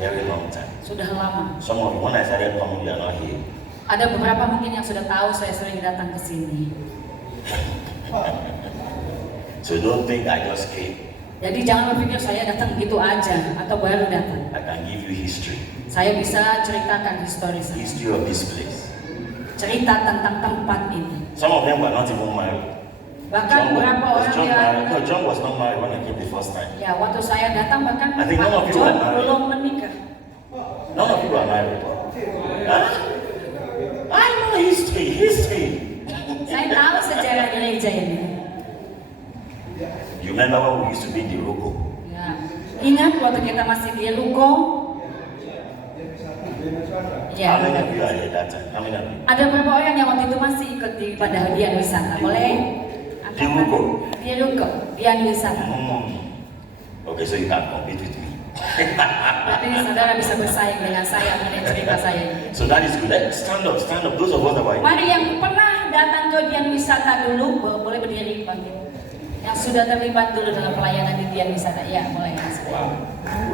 Very long time. Sudah lama. Some of you, when I started coming, you are not here. Ada beberapa mungkin yang sudah tahu saya sering datang ke sini. So don't think I just came. Jadi jangan berpikir saya datang gitu aja atau baru datang. I can give you history. Saya bisa ceritakan histori History of this place. cerita tentang tempat ini. Some of them were not even married. Bahkan beberapa orang No, John was not married when I came the first time. ya waktu saya datang bahkan I think none of you John are married. belum menikah. None of you are married. Huh? I know history. Saya tahu sejarah gereja ini. You remember when we used to be in the Roko? Ya. Ingat waktu kita masih di Ruko? Ya. How many of you are here that time? How many of you? Ada beberapa orang yang waktu itu masih ikut di pada hadiah wisata. Boleh? Di Ruko. Di Ruko, hadiah wisata. Okay, so you can compete with me. Tapi saudara bisa bersaing dengan saya mengenai cerita saya ini. So that is good. Let's stand up. Those of us that were in. Mari yang pernah datang ke Dian Wisata dulu, boleh berdiri bangkit. Yang sudah terlibat dulu dalam pelayanan di Dian Wisata, ya boleh. Wow.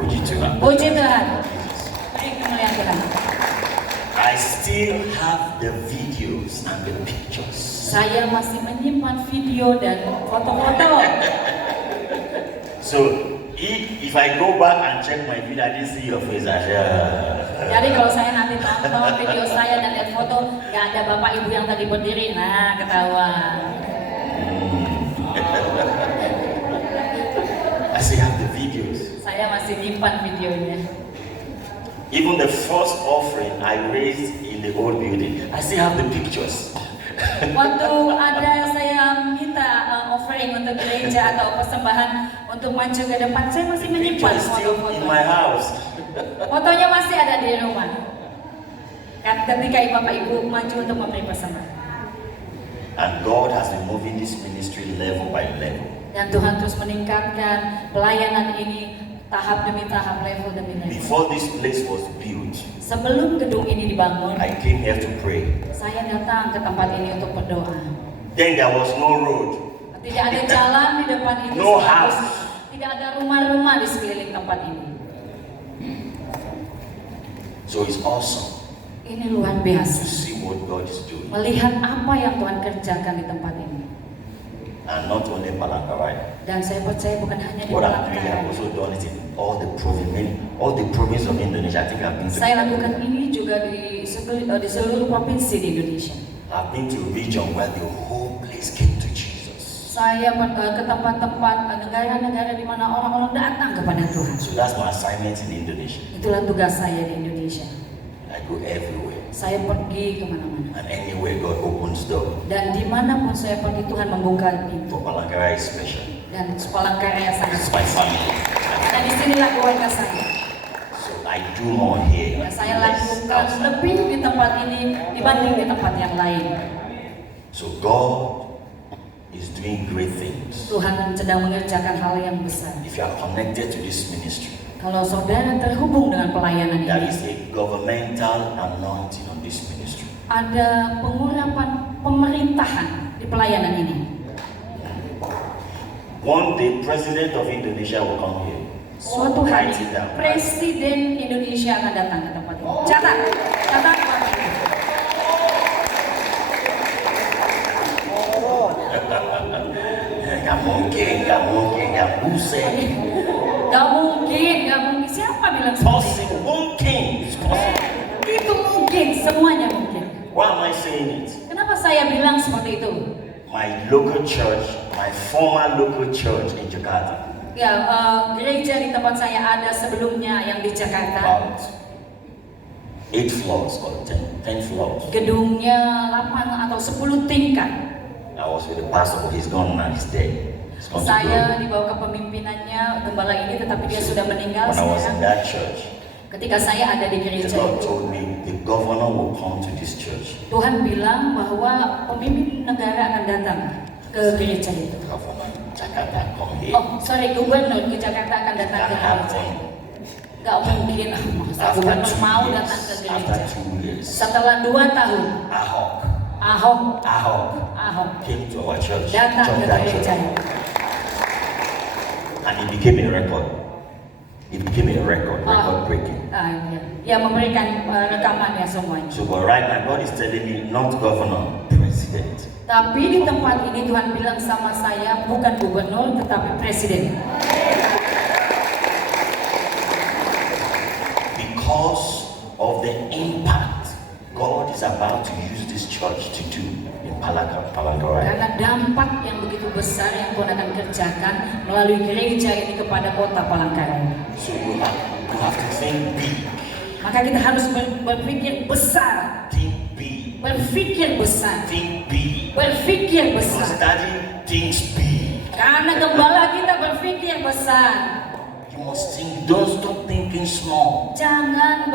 Puji Tuhan. Puji Tuhan. Beri kemuliaan Tuhan. I still have the videos and the pictures. Saya masih menyimpan video dan foto-foto. So if I go back and check my video, I didn't see your face. Jadi kalau saya nanti tonton video saya dan lihat foto, nggak ada bapak ibu yang tadi berdiri, nah ketawa. I still have the videos. Saya masih nyimpan videonya. Even the first offering I raised in the old building, I still have the pictures. Waktu ada saya minta offering untuk gereja atau persembahan untuk maju ke depan, saya masih menyimpan Pictures still in foto-foto. my house. Fotonya masih ada di rumah. Ketika bapak ibu maju untuk memberi persembahan. And God has been moving this ministry level by level. Dan Tuhan terus meningkatkan pelayanan ini tahap demi tahap, level demi level. Before this place was built, Sebelum gedung ini dibangun, I came here to pray. saya datang ke tempat ini untuk berdoa. Then there was no road. Tidak ada jalan di depan ini. No house. Tidak ada rumah-rumah di sekeliling tempat ini. So it's awesome Ini luar to biasa. see what God is doing. Melihat apa yang Tuhan kerjakan di tempat ini. And not only Palangkaraya. Dan saya percaya bukan hanya di What I'm doing, I've Palangkaraya. also done it in all the provinces of Indonesia. I think I've been to Saya lakukan ini juga di seluruh provinsi di Indonesia. I've been to a region where the whole place came to Jesus. Saya ke tempat-tempat negara-negara di mana orang-orang datang kepada Tuhan. So that's my assignment in Indonesia. Itulah tugas saya di Indonesia. I go everywhere. Saya pergi kemana-mana. And anywhere God opens door. Dan dimanapun saya pergi, Tuhan membuka pintu. For Palangkaraya is special. Dan Palangkaraya sangat It's my family. Dan disinilah keluarga saya. So I do more here. Ya, saya less lakukan outside. lebih di tempat ini dibanding di tempat yang lain. So God is doing great things. Tuhan sedang mengerjakan hal yang besar. If you are connected to this ministry, Kalau saudara terhubung dengan pelayanan there ini, is a governmental anointing on this ministry. ada pengurapan pemerintahan di pelayanan ini. One day, President of Indonesia will come here. Suatu hari, Write it down. Presiden Indonesia akan datang ke tempat ini. Catat Bapak Ibu. Gak mungkin, gak buset. Gak mungkin. Siapa bilang seperti itu? Possible, mungkin. It's possible. Itu mungkin, semuanya mungkin. Why am I saying it? Kenapa saya bilang seperti itu? My local church, my former local church in Jakarta, Ya, gereja di tempat saya ada sebelumnya yang di Jakarta. about 8 floors or 10 floors. Gedungnya 8 atau 10 tingkat. I was with the pastor, but he's gone now, he's dead. He's gone to Saya glory. dibawa ke pemimpinannya gembala ini, tetapi dia sudah meninggal When I was in sekarang. that church, Ketika saya ada di the gereja Lord itu, told me the governor will come to this church. Tuhan bilang bahwa pemimpin negara akan datang ke gereja itu. Governor Jakarta come here. Oh, sorry, gubernur ke Jakarta akan datang ke gereja. Gak mungkin, masa gubernur mau datang ke gereja. After 2 years, Setelah 2 tahun, Ahok Ahok came to our church, datang joined ke that gereja. church, and it became a record. It became a record breaking. memberikan rekaman ya semuanya. So, but right now, God is telling me not governor, president. Tapi di tempat ini Tuhan bilang sama saya bukan gubernur tetapi presiden. Because of the impact God is about to use this church to do in Palangkaraya. Karena dampak yang begitu besar yang Tuhan akan kerjakan melalui gereja ini kepada kota Palangkaraya. So you have to think big. Maka kita harus berpikir besar. Think big. Berpikir besar. Think big. Berpikir Because besar. Daddy thinks big. Karena gembala kita berpikir besar. You must think. Don't stop thinking small. Jangan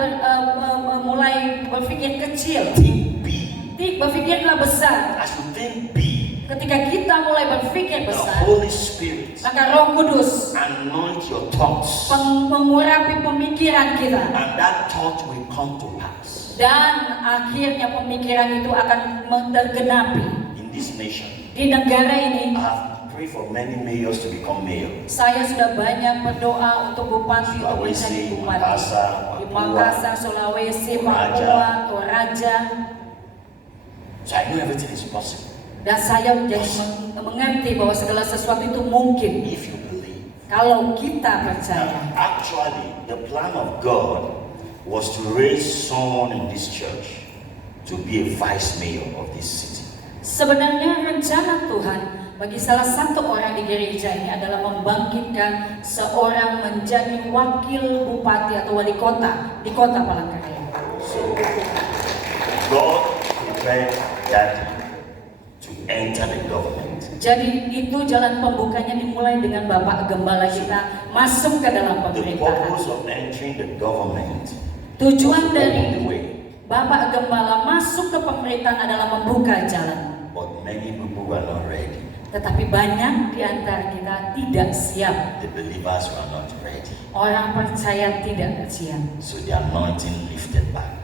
mulai berpikir kecil. Think big. Berpikirlah besar. As you think big, Ketika kita mulai berpikir the besar, Holy Spirit maka Roh Kudus anoint your thoughts, mengurapi pemikiran kita. and that thought will come to pass. Dan akhirnya pemikiran itu akan tergenapi. In this nation, Di negara I ini, have prayed for many mayors to become mayor. saya sudah banyak berdoa untuk bupati untuk menjadi Sulawesi, bupati. Makassar, Di Papua. Makassar, Sulawesi, Toraja. Papua, Toraja. So I know everything is possible Dan saya jadi mengerti bahwa segala sesuatu itu mungkin if you believe. kalau kita Now, percaya. actually, the plan of God was to raise someone in this church to be a vice mayor of this city. Sebenarnya rencana Tuhan bagi salah satu orang di gereja ini adalah membangkitkan seorang menjadi wakil bupati atau wali kota di kota Palangkaraya. So God prepared Daddy to enter the government. Jadi itu jalan pembukanya dimulai dengan Bapak Gembala kita masuk ke dalam The pemerintahan. purpose of entering the government Tujuan was to open the dari way, Bapak Gembala masuk ke pemerintahan adalah membuka jalan. but many people were not ready. Tetapi banyak di antara kita tidak siap. The believers were not ready. Orang percaya tidak siap. So the anointing lifted back.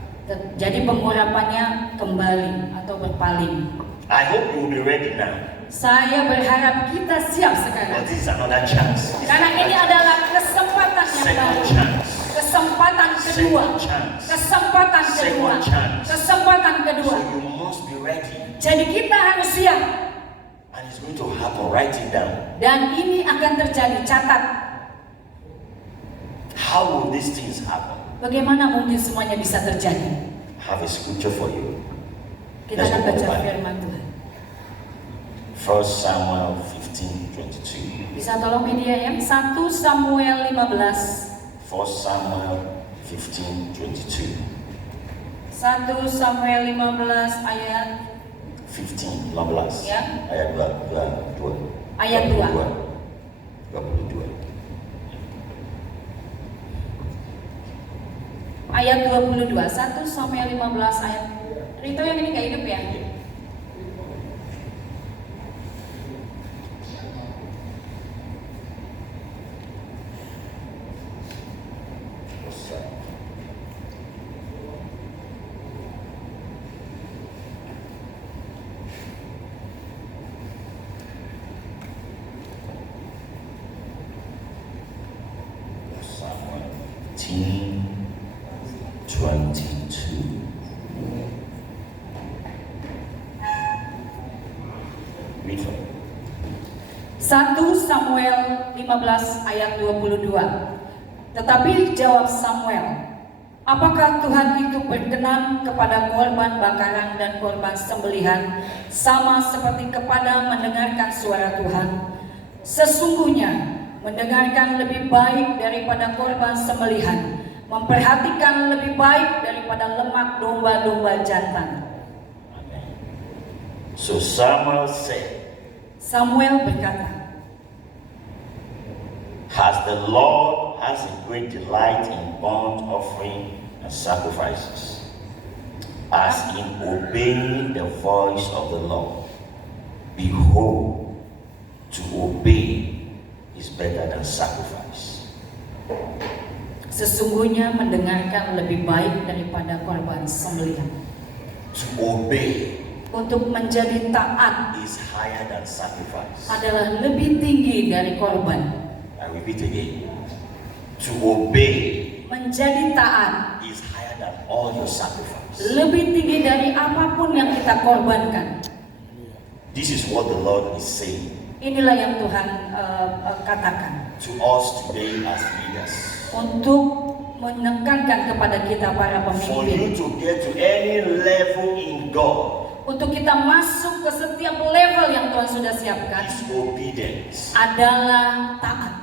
Jadi pengurapannya kembali atau berpaling. I hope you will be ready now. Saya berharap kita siap But sekarang. this is another chance. This is Karena ini another adalah kesempatan yang second baru. chance. Kesempatan kedua. Second chance. Kesempatan kedua. Second chance. Kesempatan So kedua. you must be ready. Jadi kita harus siap. And it's going to happen. Write it down. Dan ini akan terjadi. Catat. How will these things happen? Bagaimana mungkin semuanya bisa terjadi? I have a scripture for you. Kita akan baca firman Tuhan. 1 Samuel 15:22. Bisa tolong media ya? 1 Samuel 15. 1 Samuel 15:22. 1 Samuel 15 ayat 15 Ya. ayat 2. Ayat 2. 22. Ayat 22. 1 Samuel 15 ayat. Rito yang ini gak hidup ya? Samuel 15:22. Read for me. 1 Samuel 15 ayat 22. Tetapi jawab Samuel, apakah Tuhan itu berkenan kepada korban bakaran dan korban sembelihan sama seperti kepada mendengarkan suara Tuhan? Sesungguhnya mendengarkan lebih baik daripada korban sembelihan, memperhatikan lebih baik daripada lemak domba-domba jantan. Amen. So Samuel said, Samuel berkata, the Lord has a great delight in burnt offering and sacrifices, as in obeying the voice of the Lord. Behold, to obey is better than sacrifice. sesungguhnya mendengarkan lebih baik daripada korban sembelihan. To obey Untuk menjadi taat is higher than sacrifice. adalah lebih tinggi dari korban. I repeat again. To obey menjadi taat is higher than all your sacrifice. lebih tinggi dari apapun yang kita korbankan. This is what the Lord is saying Inilah yang Tuhan katakan to us today as leaders. untuk menekankan kepada kita para For pemimpin, you to get to any level in God untuk kita masuk ke setiap level yang Tuhan sudah siapkan is obedience. adalah taat.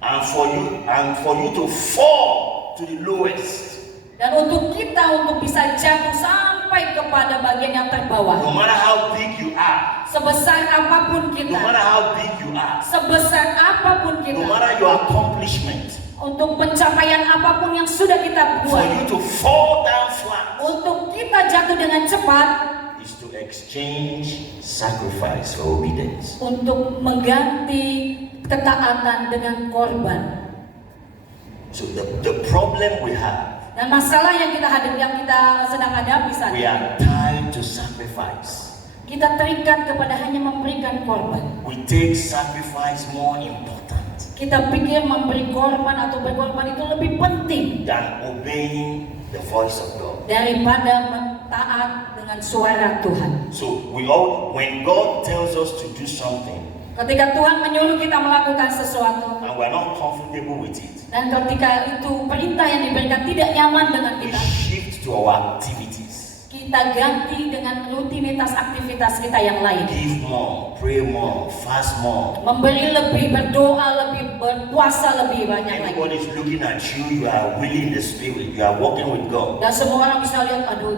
And for you to fall to the lowest, Dan untuk kita untuk bisa jatuh sampai kepada bagian yang terbawah, no matter how big you are, sebesar apapun no kita, matter how big you are, sebesar apapun no kita, matter your accomplishment, untuk pencapaian apapun yang sudah kita for buat, you to fall down flat untuk kita jatuh dengan cepat, is to exchange sacrifice for obedience. untuk mengganti ketaatan dengan korban. So the problem we have, Dan masalah yang kita sedang hadapi saat we ini, are tied to sacrifice. kita terikat kepada hanya memberikan korban. We take sacrifice more important Kita pikir memberi korban atau berkorban itu lebih penting than obeying the voice of God. daripada taat dengan suara Tuhan. So when God tells us to do something Ketika Tuhan menyuruh kita melakukan sesuatu, and we're not comfortable with it, dan ketika itu perintah yang diberikan tidak nyaman dengan we kita, shift to our activities. kita ganti dengan rutinitas aktivitas kita yang lain. Give more, pray more, fast more. Memberi lebih, berdoa lebih, berpuasa lebih banyak lagi. Everybody is looking at you. You are willing the Spirit. You are walking with God. Dan semua orang bisa lihat, aduh,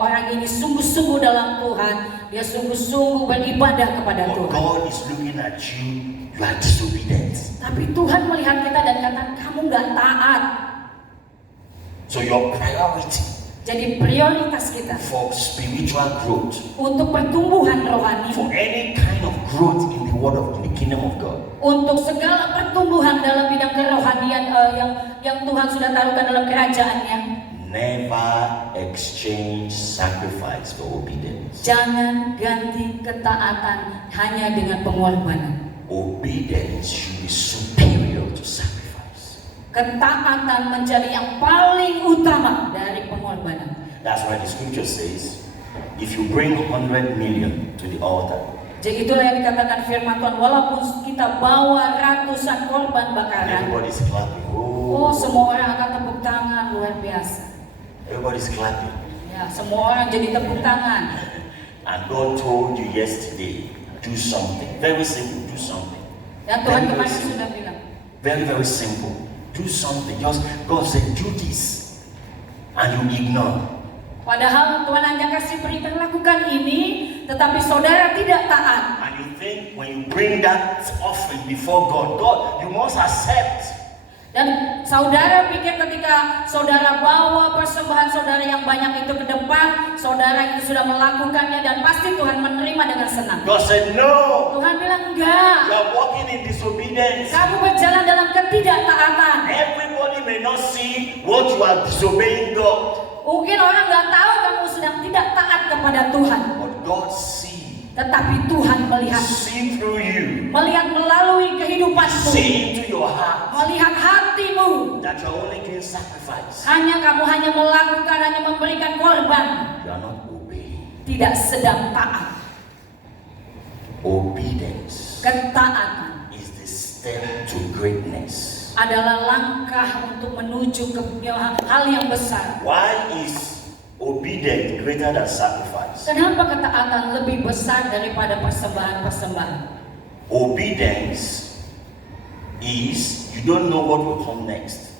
orang ini sungguh-sungguh dalam Tuhan. Dia sungguh-sungguh beribadah kepada But Tuhan. God is looking at you. You are disobedient. Tapi Tuhan melihat kita dan kata, kamu nggak taat. So your priority Jadi prioritas kita for spiritual growth, untuk pertumbuhan rohani, for any kind of growth in the kingdom of God, untuk segala pertumbuhan dalam bidang kerohanian yang Tuhan sudah taruhkan dalam kerajaannya, never exchange sacrifice for obedience. jangan ganti ketaatan hanya dengan pengorbanan. Obedience should be superior to sacrifice. Ketaatan menjadi yang paling utama dari pengorbanan. That's why the scripture says, if you bring 100 million to the altar, Jadi itulah yang dikatakan firman Tuhan, walaupun kita bawa ratusan korban bakaran, everybody's clapping. oh semua orang akan tepuk tangan, luar biasa. Everybody's clapping. Ya, semua orang jadi tepuk tangan. And God told you yesterday, do something. Very simple, do something. Dan Tuhan kemarin sudah bilang, Very, very simple. Do something. Just God said, do this. And you ignore. padahal Tuhan hanya kasih perintah lakukan ini, tetapi saudara tidak taat. And you think when you bring that offering before God, you must accept. Dan saudara pikir ketika saudara bawa persembahan saudara yang banyak itu ke depan, saudara itu sudah melakukannya dan pasti Tuhan menerima dengan senang. God said, no. Tuhan bilang enggak. You are walking in disobedience. Kamu berjalan dalam ketidaktaatan. Everybody may not see what you are disobeying God. Mungkin orang nggak tahu kamu sedang tidak taat kepada Tuhan. But God sees. Tetapi Tuhan melihat. See through you. Melihat melalui kehidupanmu. See into your heart. Melihat hatimu. That you are only doing sacrifice. Kamu hanya melakukan, hanya memberikan korban. You are not obeying. Tidak sedang taat. Obedience Ketaatan is the step to greatness. adalah langkah untuk menuju ke hal yang besar. Why is obedience greater than sacrifice? Kenapa ketaatan lebih besar daripada persembahan-persembahan? Obedience is you don't know what will come next.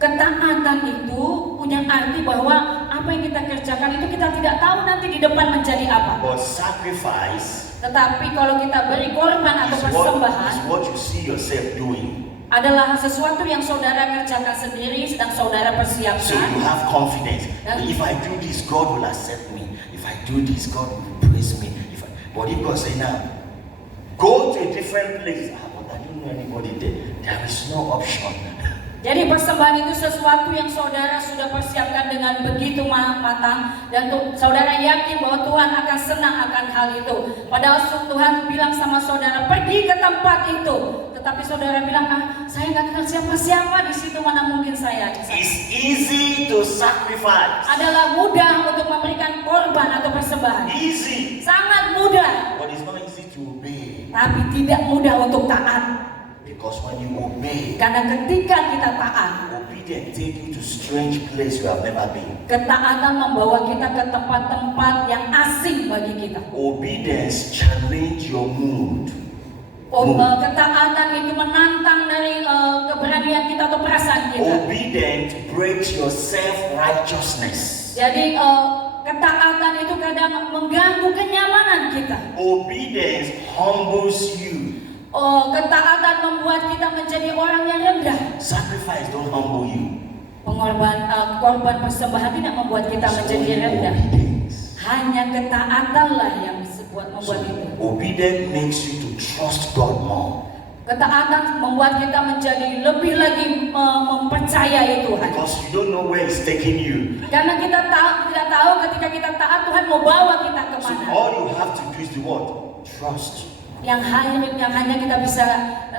Ketaatan itu punya arti bahwa apa yang kita kerjakan itu kita tidak tahu nanti di depan menjadi apa. But sacrifice Tetapi kalau kita beri korban atau is persembahan what you see yourself doing. adalah sesuatu yang saudara kerjakan sendiri, sedang saudara So persiapkan. you have confidence. If I do this, God will accept me. If I do this, God will praise me. But if God say now, go to a different place. But I don't know anybody there. There is no option. Jadi persembahan itu sesuatu yang saudara sudah persiapkan dikerjakan dengan begitu matang, dan saudara yakin bahwa Tuhan akan senang akan hal itu. Padahal Tuhan bilang sama saudara, pergi ke tempat itu. Tetapi saudara bilang, saya nggak kenal siapa-siapa di situ, mana mungkin saya. It's easy to sacrifice. Adalah mudah untuk memberikan korban atau persembahan. Easy. Sangat mudah. But it's not easy to obey. Tapi tidak mudah untuk taat. Because when you obey, Karena ketika kita taat, obedience take you to strange place you have never been. ketaatan membawa kita ke tempat-tempat yang asing bagi kita. Obedience challenge your mood. Ketaatan itu menantang dari keberanian kita atau perasaan kita. Obedience breaks your self-righteousness. Jadi ketaatan itu kadang mengganggu kenyamanan kita. Obedience humbles you. Ketaatan membuat kita menjadi orang yang rendah. Sacrifice don't humble you. Korban persembahan tidak membuat kita menjadi rendah. Hanya ketaatanlah yang membuat itu. Obedience makes you to trust God more. Ketaatan membuat kita menjadi lebih lagi mempercayai Tuhan. Because you don't know where He's taking you. Karena kita tidak tahu ketika kita taat Tuhan mau bawa kita So kemana. all you have to do is the what? Trust. Yang hanya kita bisa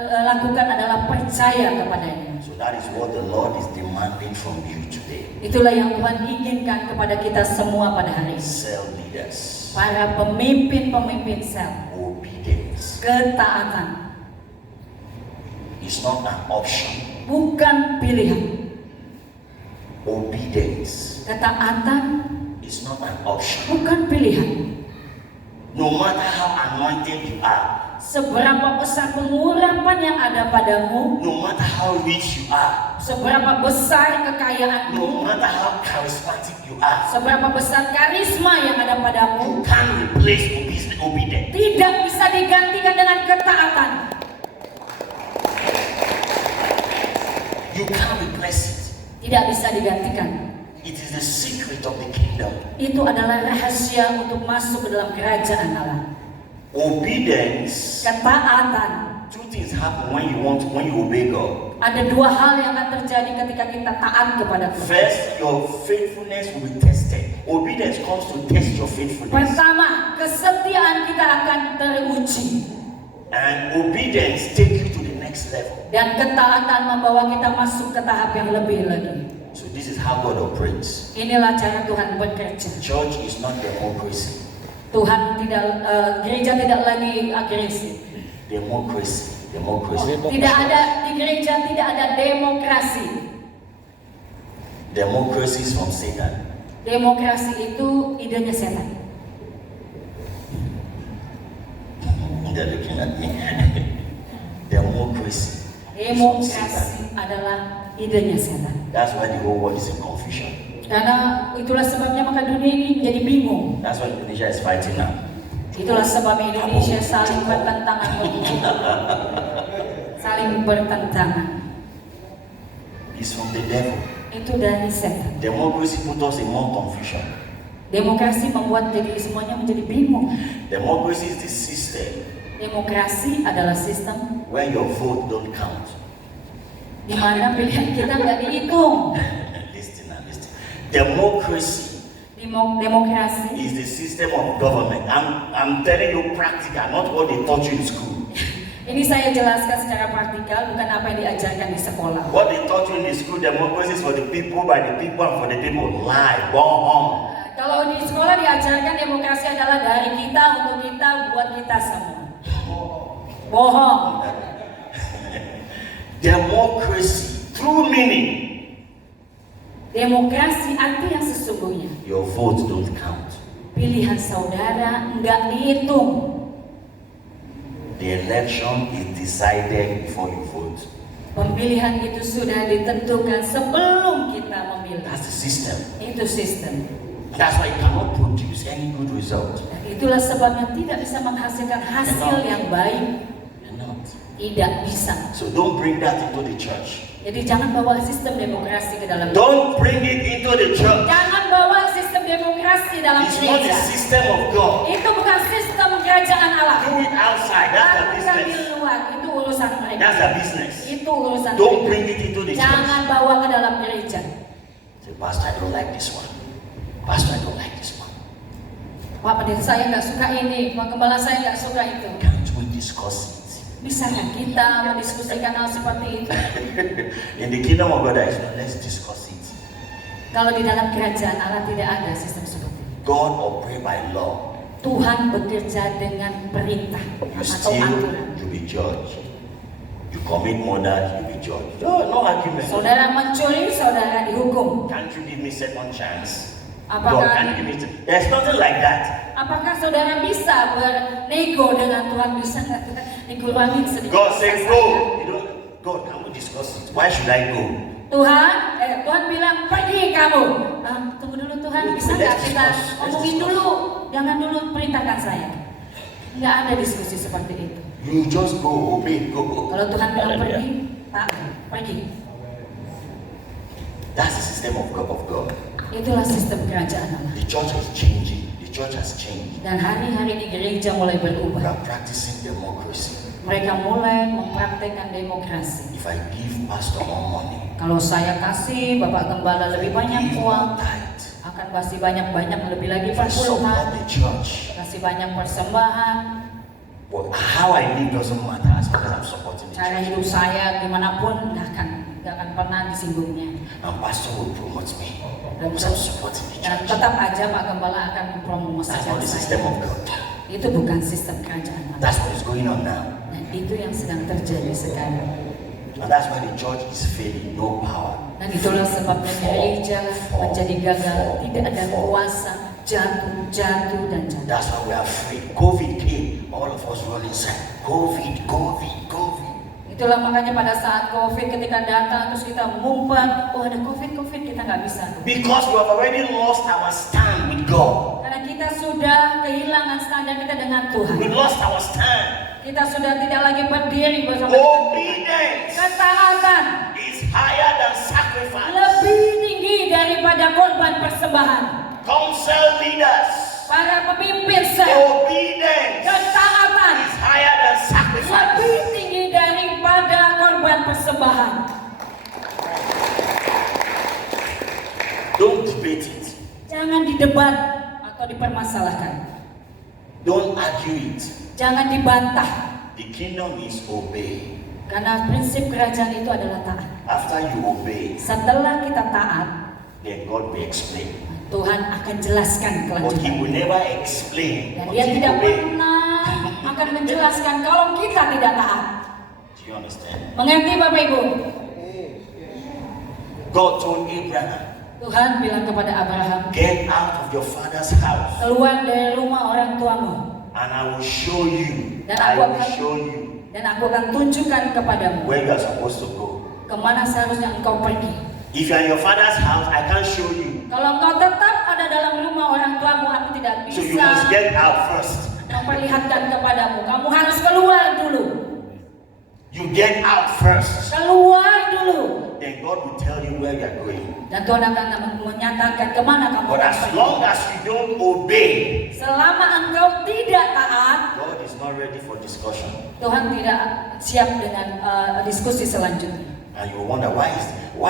lakukan adalah percaya kepadanya. So that is what the Lord is demanding from you today. Itulah yang Tuhan inginkan kepada kita semua pada hari ini. Cell leaders. Para pemimpin sel. Obedience. Ketaatan. It's not an option. Bukan pilihan. Obedience. Ketaatan It's not an option. bukan pilihan. No matter how anointed you are, Seberapa besar pengurapan yang ada padamu, no matter how rich you are, seberapa besar kekayaanmu, no matter how charismatic you are, seberapa besar karisma yang ada padamu, you can't replace obedience. tidak bisa digantikan dengan ketaatan. You can't replace it. Tidak bisa digantikan. It is the secret of the kingdom. Itu adalah rahasia untuk masuk ke dalam kerajaan Allah. Obedience. Ketaatan. Two things happen when you obey God. Ada dua hal yang akan terjadi ketika kita taat kepada Tuhan. First, your faithfulness will be tested. Obedience comes to test your faithfulness. Pertama, kesetiaan kita akan teruji. And obedience take you to the next level. Dan ketaatan membawa kita masuk ke tahap yang lebih lagi. So this is how God operates. Inilah cara Tuhan bekerja. Church is not democracy. Gereja tidak lagi agresif. Democracy. Tidak ada di gereja, tidak ada demokrasi. Democracy is from Satan. Demokrasi itu idenya setan. They're looking at me. Democracy. Demokrasi adalah idenya setan. That's why the whole world is in confusion. Karena itulah sebabnya maka dunia ini menjadi bingung. That's why Indonesia is fighting now. Itulah sebab Indonesia saling bertentangan begitu. Saling bertentangan. It's from the devil. Itu dari setan. Democracy put us in more confusion. Demokrasi membuat jadi semuanya menjadi bingung. Democracy is the system Demokrasi adalah sistem where your vote don't count. di mana pilihan kita nggak dihitung. Listen. Democracy Demokrasi is the system of government. I'm telling you practical, not what they taught you in school. ini saya jelaskan secara praktikal, bukan apa yang diajarkan di sekolah. What they taught you in the school, democracy is for the people, by the people, and for the people. Lie, bohong. Kalau di sekolah diajarkan demokrasi adalah dari kita, untuk kita, buat kita semua. Bohong. Democracy, true meaning. Demokrasi arti yang sesungguhnya. Your vote don't count. Pilihan saudara nggak dihitung. The election is decided before you vote. Pemilihan itu sudah ditentukan sebelum kita memilih. That's the system. Itu sistem. That's why you cannot produce any good result. Dan itulah sebabnya tidak bisa menghasilkan hasil yang baik. You're not. Tidak bisa. So don't bring that into the church. Jadi jangan bawa sistem demokrasi ke dalam. Don't bring it into the church. Jangan bawa sistem demokrasi dalam It's not the gereja. system of God. Itu bukan sistem kerajaan Allah. Do it outside. That's the Lakukan di business. luar. Itu urusan mereka. That's the business. Itu urusan Don't mereka. bring it into the church. Jangan bawa ke dalam gereja. So Say, Pastor, I don't like this one. Pastor, I don't like this one. Pak pendeta saya nggak suka ini, Pak gembala saya nggak suka itu. Can't we discuss it? Bisa nggak kita mendiskusikan hal seperti itu? In the kingdom of God, there is no, let's discuss it. Kalau di dalam kerajaan Allah tidak ada sistem seperti itu. God operate by law. Tuhan bekerja dengan perintah You atau steal, aturan. you be judged. You commit murder, you be judged. No argument. Saudara mencuri, saudara dihukum. Can't you give me second chance? Apakah- God, can't you give me there's nothing like that. Apakah saudara bisa bernego dengan Tuhan, bisa dikurangi sedikit? God say dosa go. saya? You don't, God, can we discuss it? Why should I go? Tuhan bilang pergi kamu. Tunggu dulu Tuhan, bisa nggak kita ngomongin dulu? Jangan dulu perintahkan saya. Nggak ada diskusi seperti itu. You just go, obey, go. Kalau Tuhan bilang pergi, tak pergi. That's the system of God. Itulah sistem kerajaan Allah. The church is changing. The church has changed. Dan hari-hari ini gereja mulai We berubah. are practicing democracy. Mereka mulai mempraktekkan demokrasi. If I give pastor more money, Kalau saya kasih Bapak Gembala lebih banyak give uang, more tithe. akan kasih banyak-banyak lebih lagi If I support perpuluhan, the church, kasih banyak persembahan. well, how I live doesn't matter as long as I'm supporting the Cara church. hidup saya gimana pun nggak akan pernah disinggungnya. And pastor will promote me Dan, because I'm supporting the dan church. tetap aja Pak Gembala akan That's mempromosikan not the system saya. of God. Itu bukan sistem kerajaan Allah. That's what is going on now. Dan itu yang sedang terjadi sekarang. And that's why the church is failing, no power. Dan itulah sebabnya gereja menjadi gagal, tidak ada kuasa, jatuh dan jatuh. That's why we are afraid. COVID came, all of us run inside. COVID. Itulah makanya pada saat COVID ketika datang terus kita ngumpet, oh ada COVID kita nggak bisa. Because we have already lost our stand with God. Karena kita sudah kehilangan standar kita dengan Tuhan. We lost our stand. Kita sudah tidak lagi berdiri bersama dengan Tuhan. Obedience Ketaatan is higher than sacrifice. lebih tinggi daripada korban persembahan. Council leaders, Para pemimpin sel, obedience ketaatan is higher than sacrifice. lebih tinggi daripada korban persembahan. Don't debate it. Jangan didebat atau dipermasalahkan. Don't argue it. Jangan dibantah. The kingdom is obey. Karena prinsip kerajaan itu adalah taat. After you obey, Setelah kita taat, then God will explain. Tuhan akan jelaskan But He kelanjutan. will never explain Dan until dia you tidak obey. pernah akan menjelaskan kalau kita tidak taat. Do you understand? Mengerti Bapak Ibu? God told Abraham, Tuhan bilang kepada Abraham, get out of your father's house, keluar dari rumah orang tuamu, and I will show you. Dan I aku will akan- show you dan aku akan tunjukkan kepadamu where you are supposed to go. kemana seharusnya engkau pergi. If you are in your father's house, I can't show you. Kalau engkau tetap ada dalam rumah orang tuamu, aku tidak So you bisa must get out first. memperlihatkan kepadamu. Kamu harus keluar dulu. You get out first. Keluar dulu. Then God will tell you where you are going. Dan Tuhan akan menyatakan kemana kamu But akan as pergi. long as you don't obey, Selama engkau tidak taat, God is not ready for discussion. Tuhan tidak siap dengan diskusi selanjutnya. And you wonder why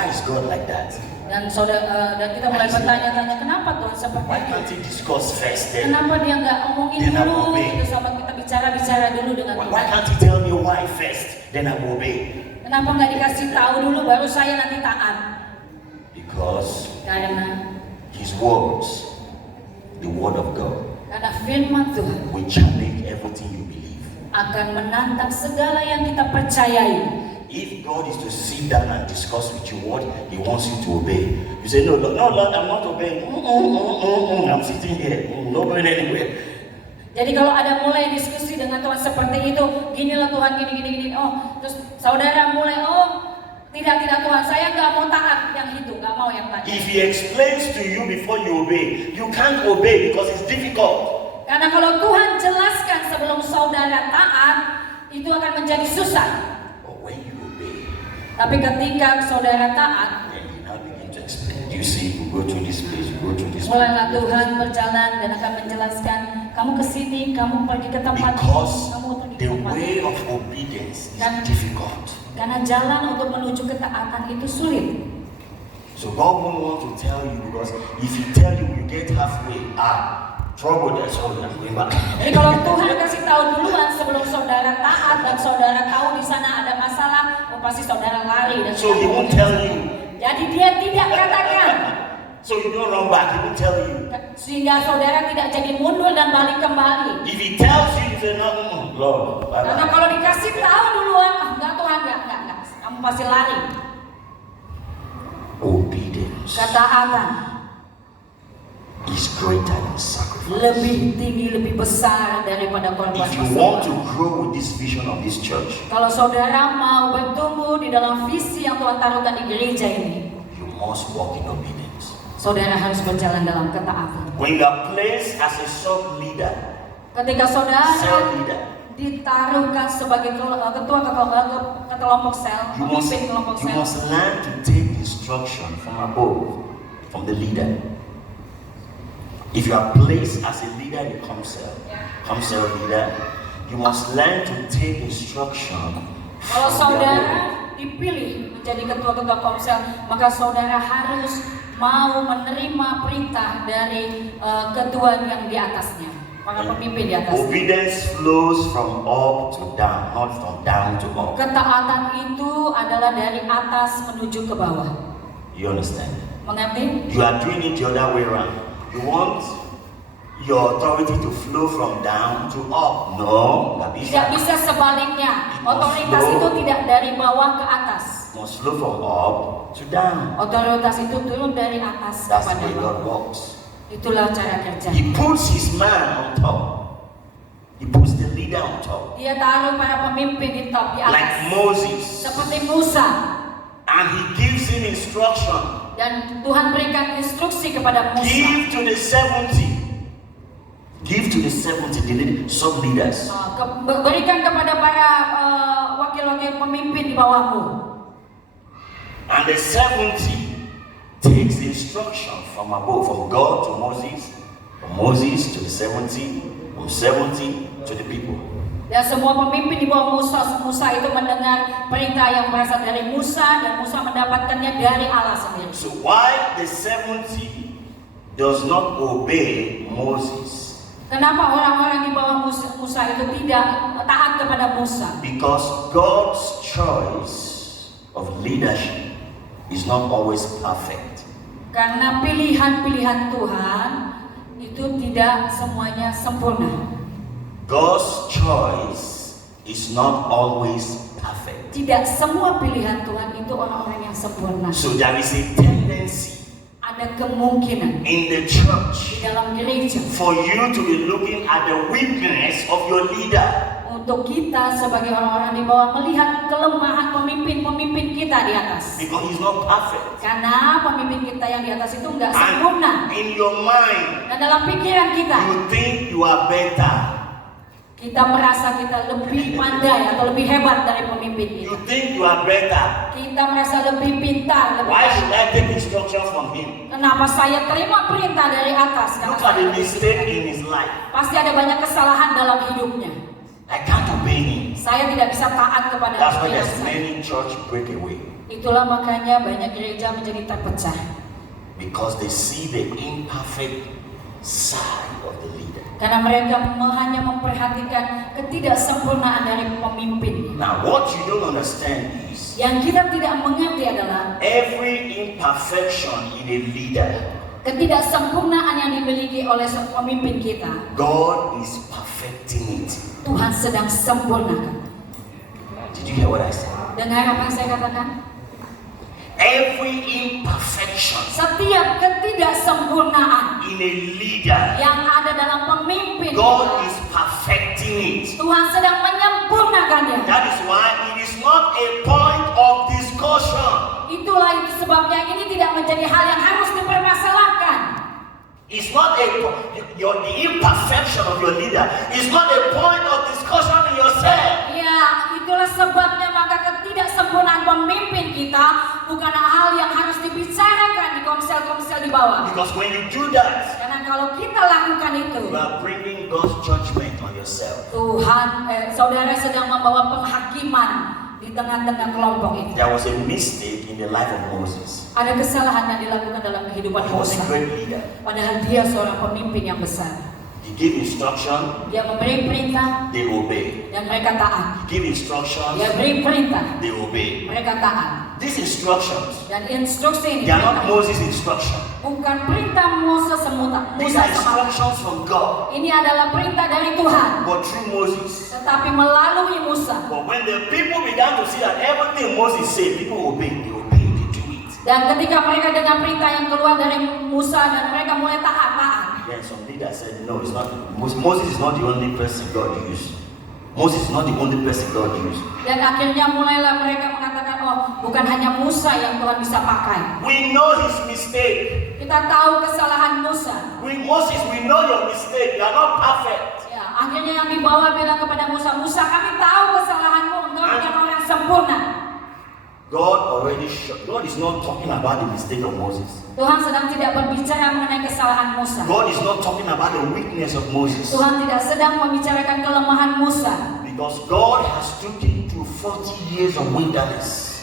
is God like that? Dan dan kita mulai bertanya-tanya, kenapa Tuhan seperti Why itu? can't He discuss first then? Kenapa dia nggak ngomongin Then I dulu obey. gitu sama kita bicara dulu dengan Why Tuhan? can't He tell me why first? Then I will obey. Kenapa nggak dikasih tahu dulu baru saya nanti taat? Because Karena His words, the word of God, firman Tuhan will challenge everything you believe. akan menantang segala yang kita percayai. If God is to sit down and discuss with you what He wants you to obey, you say, no, Lord, I'm not obeying. I'm sitting here, not going anywhere. Jadi kalau ada mulai diskusi dengan Tuhan seperti itu, ginilah Tuhan gini. Oh, terus saudara mulai, tidak Tuhan, saya nggak mau taat yang itu, nggak mau yang tadi. If He explains to you before you obey, you can't obey because it's difficult. Karena kalau Tuhan jelaskan sebelum saudara taat, itu akan menjadi susah. But when you obey, Tapi ketika saudara taat, then He now begin to explain. You see, you go to this place, you go to this place. mulailah Tuhan berjalan dan akan menjelaskan, kamu kesini, kamu pergi ke tempat ini, Because kamu pergi ke the tempat way ini. of obedience is Dan- difficult. Karena jalan untuk menuju ketaatan itu sulit. So God won't want to tell you, because if He tell you, you get halfway, trouble there, so I'm going back. Jadi kalau Tuhan kasih tahu duluan sebelum saudara taat dan saudara tahu di sana ada masalah, pasti saudara lari dan So He won't tell you. Jadi Dia tidak katakan. So you don't run back, He won't tell you. Sehingga saudara tidak jadi mundur dan balik kembali. If He tells you, you say, no, Lord, Karena kalau dikasih tahu duluan, enggak Tuhan, enggak. Kamu pasti lari. Obedience Ketaatan is greater than sacrifice. lebih tinggi, lebih besar daripada korban. If you want to grow with this vision of this church, Kalau saudara mau bertumbuh di dalam visi yang Tuhan taruhkan di gereja ini, you must walk in obedience. saudara harus berjalan dalam ketaatan. When you are placed as a sub leader, Ketika saudara cell leader, ditaruhkan sebagai ketua kelompok sel, you must, pemimpin kelompok you sel, must learn to take instruction from above, from the leader. If you are placed as a leader in the council leader, you must learn to take instruction Kalau from the above. saudara dipilih menjadi ketua-ketua komsel, maka saudara harus mau menerima perintah dari ketua yang di atasnya, para pemimpin di atasnya. Obedience flows from up to down, not from down to up. Ketaatan itu adalah dari atas menuju ke bawah. You understand? Mengerti? You are doing it the other way around. You want your authority to flow from down to up. No, nggak bisa. Tidak bisa sebaliknya. Otoritas itu tidak dari bawah ke atas. Must flow from up to down. Otoritas itu turun dari atas That's the kepada way God bawah. works. Itulah cara kerja. He puts His man on top. He puts the leader on top. Dia taruh para pemimpin di top, di atas. Like Moses. Seperti Musa. And He gives him instruction. Dan Tuhan berikan instruksi kepada Musa. Give to the 70. Give to the 70, the sub leaders. Berikan kepada para wakil-wakil pemimpin di bawahmu. And the 70 takes instruction from above, from God to Moses, from Moses to the 70, from 70 to the people. Dan semua pemimpin di bawah Musa itu mendengar perintah yang berasal dari Musa, dan Musa mendapatkannya dari Allah sendiri. So why the 70 does not obey Moses? Kenapa orang-orang di bawah Musa itu tidak taat kepada Musa? Because God's choice of leadership is not always perfect. Karena pilihan-pilihan Tuhan itu tidak semuanya sempurna. God's choice is not always perfect. Tidak semua pilihan Tuhan itu orang-orang yang sempurna. So there is a tendency Ada kemungkinan in the church di dalam gereja for you to be looking at the weakness of your leader. untuk kita sebagai orang-orang di bawah melihat kelemahan pemimpin kita di atas. Because he's not perfect. Karena pemimpin kita yang di atas itu nggak And sempurna. in your mind, Dan dalam pikiran kita, you think you are better. kita merasa kita lebih pandai atau lebih hebat dari pemimpin kita. You think you are better. Kita merasa lebih pintar, lebih Why should hebat. I take instruction from him? Kenapa saya terima perintah dari atas? Karena Look at saya the lebih mistake pintar. in his life. Pasti ada banyak kesalahan dalam hidupnya. I can't obey him. Saya tidak bisa taat kepada That's why pimpinan there's saya. many church breakaway. Itulah makanya banyak gereja menjadi terpecah. Because they see the imperfect side of the leader. Karena mereka hanya memperhatikan ketidaksempurnaan dari pemimpin. Now what you don't understand is Yang kita tidak mengerti adalah every imperfection in a leader, ketidaksempurnaan yang dimiliki oleh pemimpin kita, God is perfecting it. Tuhan sedang sempurnakan. Did you hear what I said? Dengar apa yang saya katakan? Every imperfection Setiap ketidaksempurnaan in a leader, yang ada dalam pemimpin God kita, is perfecting it. Tuhan sedang menyempurnakannya. That is why it is not a point of discussion. Itulah itu sebabnya ini tidak menjadi hal yang harus dipermasalahkan. It's not the imperfection of your leader. It's not a point of discussion in yourself. Ya, itulah sebabnya maka ketidaksempurnaan pemimpin kita bukan hal yang harus dibicarakan di komsel-komsel di bawah. Because when you do that, Karena kalau kita lakukan itu, you are bringing God's judgment on yourself. saudara sedang membawa penghakiman di tengah-tengah kelompok itu. There was a mistake in the life of Moses. Ada kesalahan yang dilakukan dalam kehidupan He was a Musa. great leader. Padahal dia seorang pemimpin yang besar. He gave instruction, Dia memberi perintah they obey. dan mereka taat. He gave instructions, Dia beri perintah, they obey. mereka taat. These instructions, Dan instruksi ini they are not Moses' instruction. bukan perintah Musa semata. These Musa are semata. instructions from God, Ini adalah perintah dari Tuhan. but through Moses. Tetapi melalui Musa. But when the people began to see that everything Moses said, people obey, they do it. Dan ketika mereka dengar perintah yang keluar dari Musa dan mereka mulai taat. Then some leader said, no, it's not. Moses is not the only person God used. Moses is not the only person God used. Dan akhirnya mulailah mereka mengatakan, oh, bukan hanya Musa yang Tuhan bisa pakai. We know his mistake. Kita tahu kesalahan Musa. Moses, we know your mistake. You are not perfect. Ya, akhirnya yang dibawa bilang kepada Musa, Musa, kami tahu kesalahanmu, engkau bukan orang sempurna. God is not talking about the mistake of Moses. Tuhan sedang tidak berbicara mengenai kesalahan Musa. God is not talking about the weakness of Moses. Tuhan tidak sedang membicarakan kelemahan Musa. Because God has took him through 40 years of wilderness.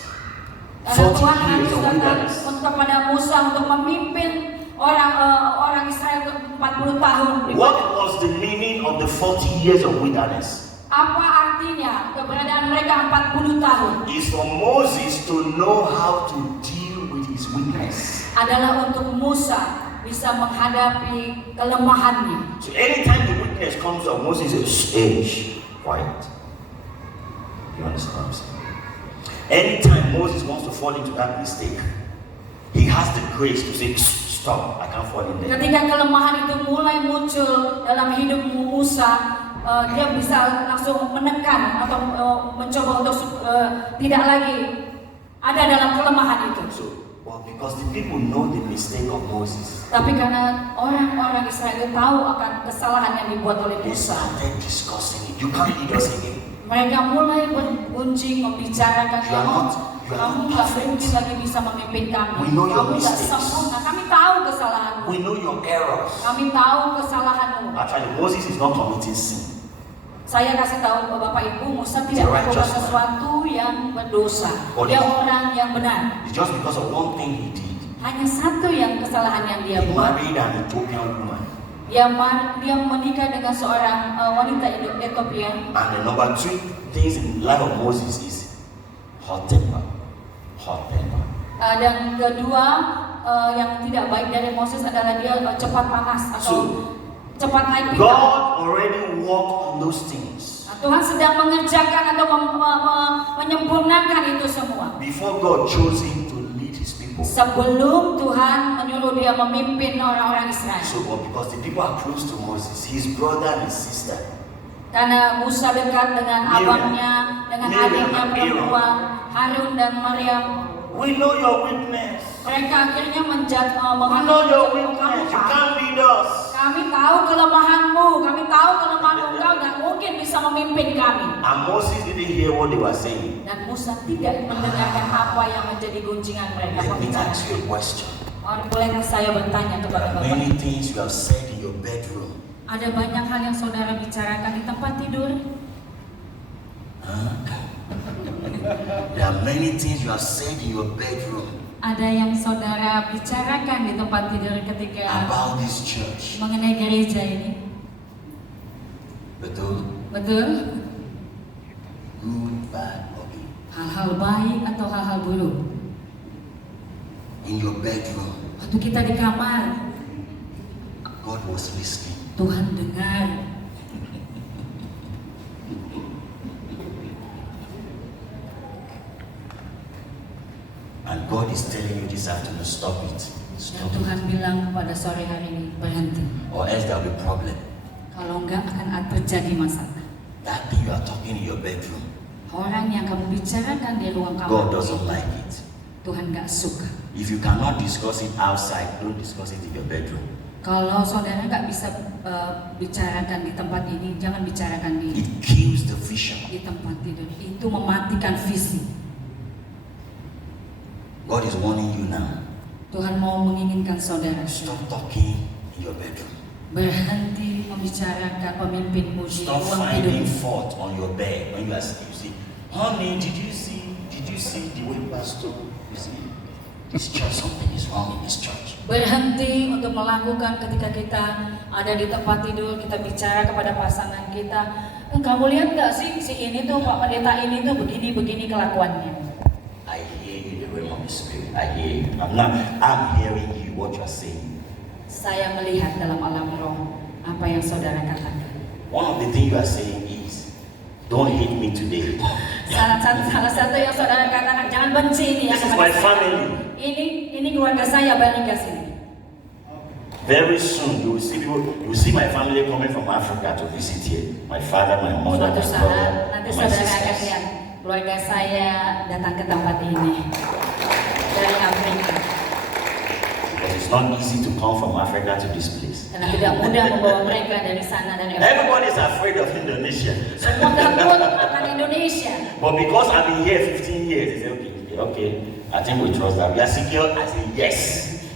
Karena Tuhan 40 harus years of datang wilderness. kepada Musa untuk memimpin orang Israel ke 40 tahun. What was the meaning of the 40 years of wilderness? Apa artinya keberadaan mereka 40 tahun? Is for Moses to know how to deal with his weakness. Adalah untuk Musa bisa menghadapi kelemahannya. So anytime the weakness comes up, Moses says, quiet. You understand what I'm saying? Anytime Moses wants to fall into that mistake, he has the grace to say, stop, I can't fall in there. Ketika kelemahan itu mulai muncul dalam hidup Musa, dia bisa langsung menekan atau mencoba untuk tidak lagi ada dalam kelemahan itu. So, well, because the people know the mistake of Moses, Tapi karena orang-orang Israel itu tahu akan kesalahan yang dibuat oleh they Musa, started discussing it. You can't lead us again. mereka mulai bergunjing membicarakan, kamu nggak mungkin lagi bisa memimpin kami. We know your Kamu nggak mistakes. sempurna. Kami tahu kesalahanmu. We know your errors. Kami tahu kesalahanmu. Actually, Moses is not committing sin. Saya kasih tahu ke Bapak Ibu, Musa tidak melakukan sesuatu yang berdosa. Dia orang yang benar. It's just because of one thing he did. Hanya satu yang kesalahan yang dia He buat. married an Ethiopian woman. Dia menikah dengan seorang wanita Ethiopia. And the number 2 things in the life of Moses is hot temper. Hot temper. Dan kedua yang tidak baik dari Moses adalah dia cepat panas atau cepat naik pikiran. God already worked on those things. Tuhan sedang mengerjakan atau menyempurnakan itu semua. Before God chose him to lead his people. Sebelum Tuhan menyuruh dia memimpin orang-orang Israel. So, because the people are close to Moses, his brother and his sister. Karena Musa dekat dengan abangnya, dengan adiknya perempuan, Harun dan Maryam. We know your weakness. Mereka akhirnya We know your weakness. You can't lead us. Kami tahu kelemahanmu, engkau nggak mungkin bisa memimpin kami. And Moses didn't hear what they were saying. Dan Musa tidak mendengarkan apa yang menjadi gunjingan mereka. Let me ask you a question. Bolehkah saya bertanya There kepada are Bapak? many things you have said in your bedroom. Ada banyak hal yang saudara bicarakan di tempat tidur. There are many things you have said in your bedroom Ada yang saudara bicarakan di tempat tidur ketika about this church. mengenai gereja ini. Betul? Betul? Good, bad, okay. Hal-hal baik atau hal-hal buruk. In your bedroom, Waktu kita di kamar, God was listening. Tuhan dengar. And God is telling you this afternoon, stop it. Dan Stop Tuhan it. bilang pada sore hari ini, berhenti. Or else there will be problem. Kalau enggak akan terjadi masalah. That thing you are talking in your bedroom, Orang yang kamu bicarakan di ruang kamar, God doesn't like it. Tuhan enggak suka. If you cannot discuss it outside, don't discuss it in your bedroom. Kalau saudara nggak bisa bicarakan di tempat ini, jangan bicarakan It kills the vision. di tempat tidur. Itu mematikan visi. God is warning you now. Tuhan mau menginginkan saudara Stop talking in your bedroom. berhenti membicarakan pemimpinmu di Stop ruang finding tidur. fault on your bed when you are sleeping. Honey, did you see the way pastor, you see, this church, something is wrong in this church. Berhenti untuk melakukan ketika kita ada di tempat tidur, kita bicara kepada pasangan kita. Kamu lihat nggak sih si ini tuh Pak Pendeta ini tuh begini kelakuannya. I hear you the realm of the spirit. I hear you. I'm hearing you what you are saying. Saya melihat dalam alam roh apa yang saudara katakan. One of the things you are saying is, don't hate me today. Salah satu yang saudara katakan, jangan benci ini ya. This is my family. Ini keluarga saya, balik ke sini. Very soon you will see my family coming from Africa to visit here. My father, my mother, Suatu my saat brother, nanti and my saudara akan sisters. lihat keluarga saya datang ke tempat ini dari Afrika. Because it's not easy to come from Africa to this place. Karena tidak mudah membawa mereka dari sana dari Afrika. Everybody is afraid of Indonesia. Semua takut akan Indonesia. But because I've been here 15 years, they say, okay, I think we trust that. We are secure. I say, yes.